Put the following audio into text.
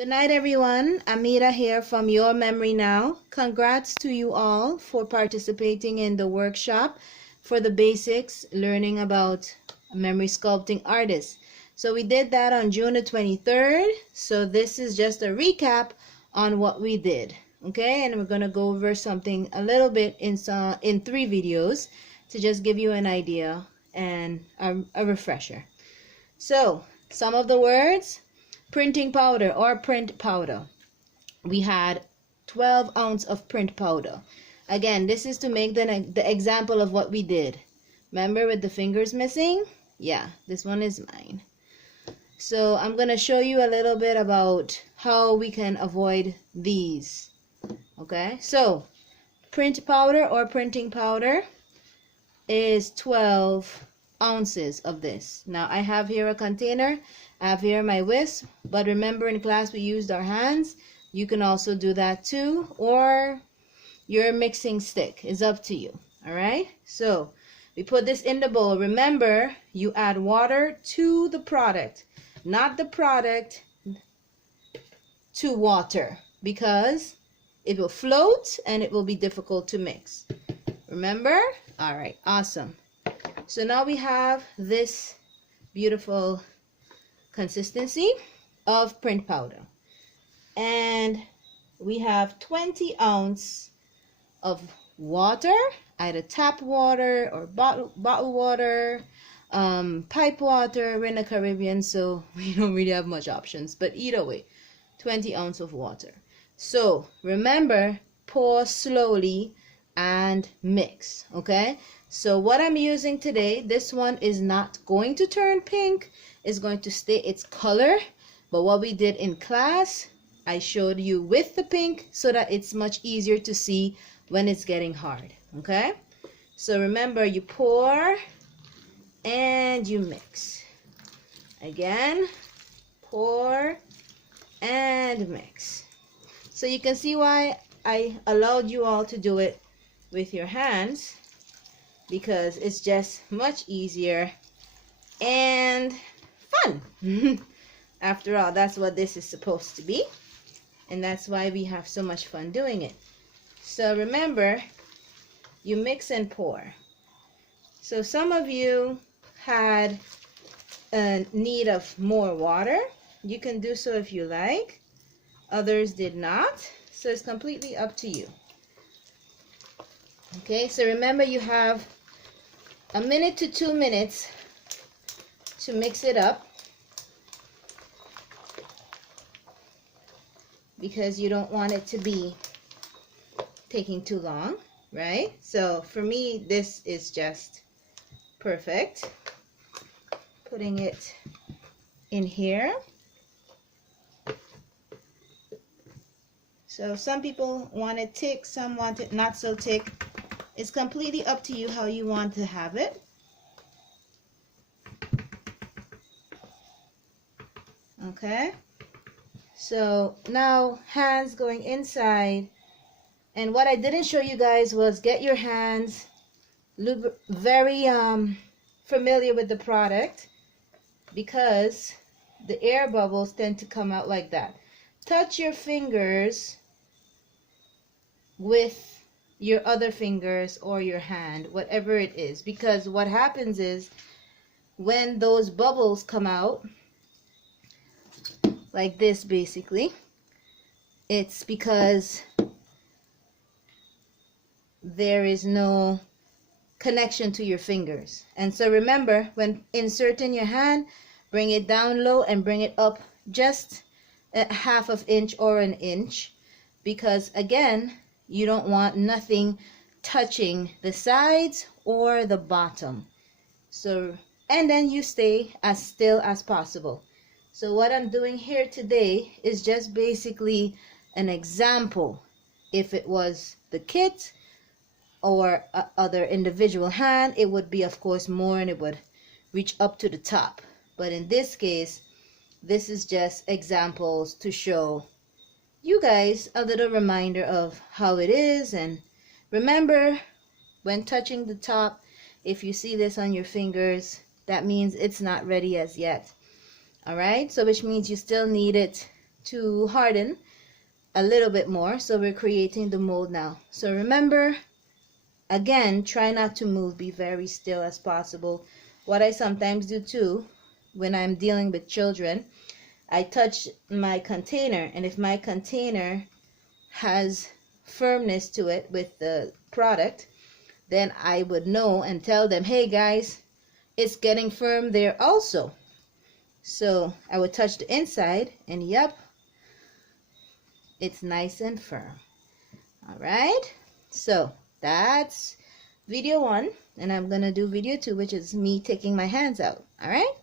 Good night, everyone. Amira here from Your Memory Now. Congrats to you all for participating in the workshop for the basics, learning about memory sculpting artists. So we did that on June the 23rd. So this is just a recap on what we did. Okay, and we're going to go over something a little bit in 3 videos to just give you an idea and a refresher. So some of the words: printing powder or print powder. We had 12 ounces of print powder. Again, this is to make the example of what we did. Remember with the fingers missing? Yeah, this one is mine. So I'm going to show you a little bit about how we can avoid these. Okay, so print powder or printing powder is 12 ounces of this. Now I have here a container, I have here my whisk, but remember in class we used our hands. You can also do that too, or your mixing stick is up to you. All right, so we put this in the bowl. Remember, you add water to the product, not the product to water, because it will float and it will be difficult to mix. Remember? All right, awesome. So now we have this beautiful consistency of print powder, and we have 20 ounces of water, either tap water or bottle water, pipe water. We're in the Caribbean, so we don't really have much options, but either way, 20 ounces of water. So remember, pour slowly and mix. Okay, so what I'm using today, this one is not going to turn pink, it's going to stay its color. But what we did in class, I showed you with the pink so that it's much easier to see when it's getting hard. Okay, so remember, you pour and you mix. Again, pour and mix. So you can see why I allowed you all to do it with your hands, because it's just much easier and fun. After all, that's what this is supposed to be, and that's why we have so much fun doing it. So remember, you mix and pour. So some of you had a need of more water. You can do so if you like. Others did not, so it's completely up to you. Okay, so remember, you have a minute to 2 minutes to mix it up, because you don't want it to be taking too long, right? So for me, this is just perfect. Putting it in here. So some people want it thick, some want it not so thick. It's completely up to you how you want to have it. Okay, so now hands going inside. And what I didn't show you guys was get your hands very familiar with the product, because the air bubbles tend to come out like that. Touch your fingers with your other fingers or your hand, whatever it is, because what happens is when those bubbles come out like this, basically it's because there is no connection to your fingers. And so remember, when inserting your hand, bring it down low and bring it up just a half of inch or an inch, because again, you don't want nothing touching the sides or the bottom. So, and then you stay as still as possible. So what I'm doing here today is just basically an example. If it was the kit or other individual hand, it would be of course more, and it would reach up to the top. But in this case, this is just examples to show you guys a little reminder of how it is. And remember, when touching the top, if you see this on your fingers, that means it's not ready as yet. All right, so which means you still need it to harden a little bit more. So we're creating the mold now. So remember, again, try not to move. Be very still as possible. What I sometimes do too, when I'm dealing with children, I touch my container, and if my container has firmness to it with the product, then I would know and tell them, hey guys, it's getting firm there also. So I would touch the inside, and yep, it's nice and firm. All right, so that's video 1, and I'm gonna do video 2, which is me taking my hands out. All right.